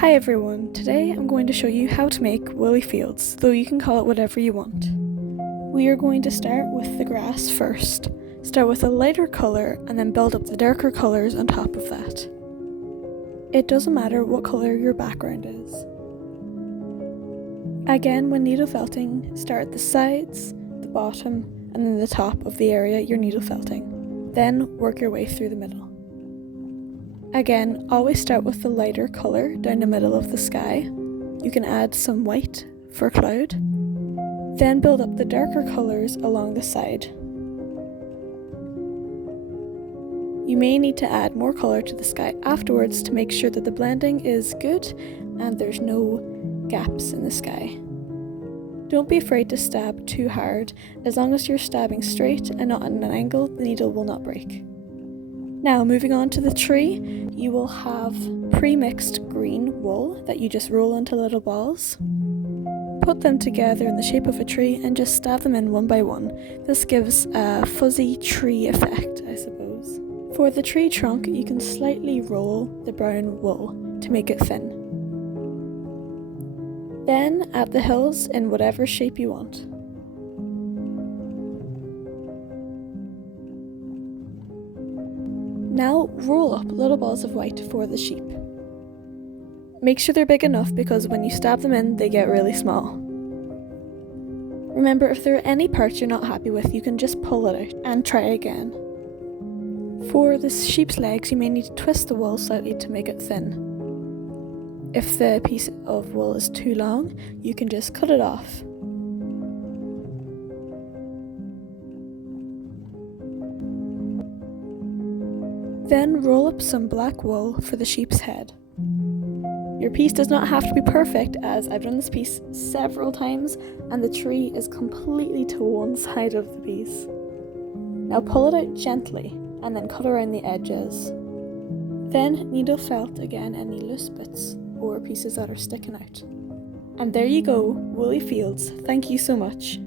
Hi everyone, today I'm going to show you how to make woolly fields, though you can call it whatever you want. We are going to start with the grass first. Start with a lighter colour and then build up the darker colours on top of that. It doesn't matter what colour your background is. Again, when needle felting, start at the sides, the bottom, and then the top of the area you're needle felting. Then work your way through the middle. Again, always start with the lighter colour down the middle of the sky. You can add some white for cloud. Then build up the darker colours along the side. You may need to add more colour to the sky afterwards to make sure that the blending is good and there's no gaps in the sky. Don't be afraid to stab too hard. As long as you're stabbing straight and not at an angle, the needle will not break. Now, moving on to the tree, you will have pre-mixed green wool that you just roll into little balls. Put them together in the shape of a tree and just stab them in one by one. This gives a fuzzy tree effect, I suppose. For the tree trunk, you can slightly roll the brown wool to make it thin. Then add the hills in whatever shape you want. Now roll up little balls of white for the sheep. Make sure they're big enough because when you stab them in, they get really small. Remember, if there are any parts you're not happy with, you can just pull it out and try again. For the sheep's legs, you may need to twist the wool slightly to make it thin. If the piece of wool is too long, you can just cut it off. Then roll up some black wool for the sheep's head. Your piece does not have to be perfect, as I've done this piece several times and the tree is completely to one side of the piece. Now pull it out gently and then cut around the edges. Then needle felt again any loose bits or pieces that are sticking out. And there you go, woolly fields. Thank you so much.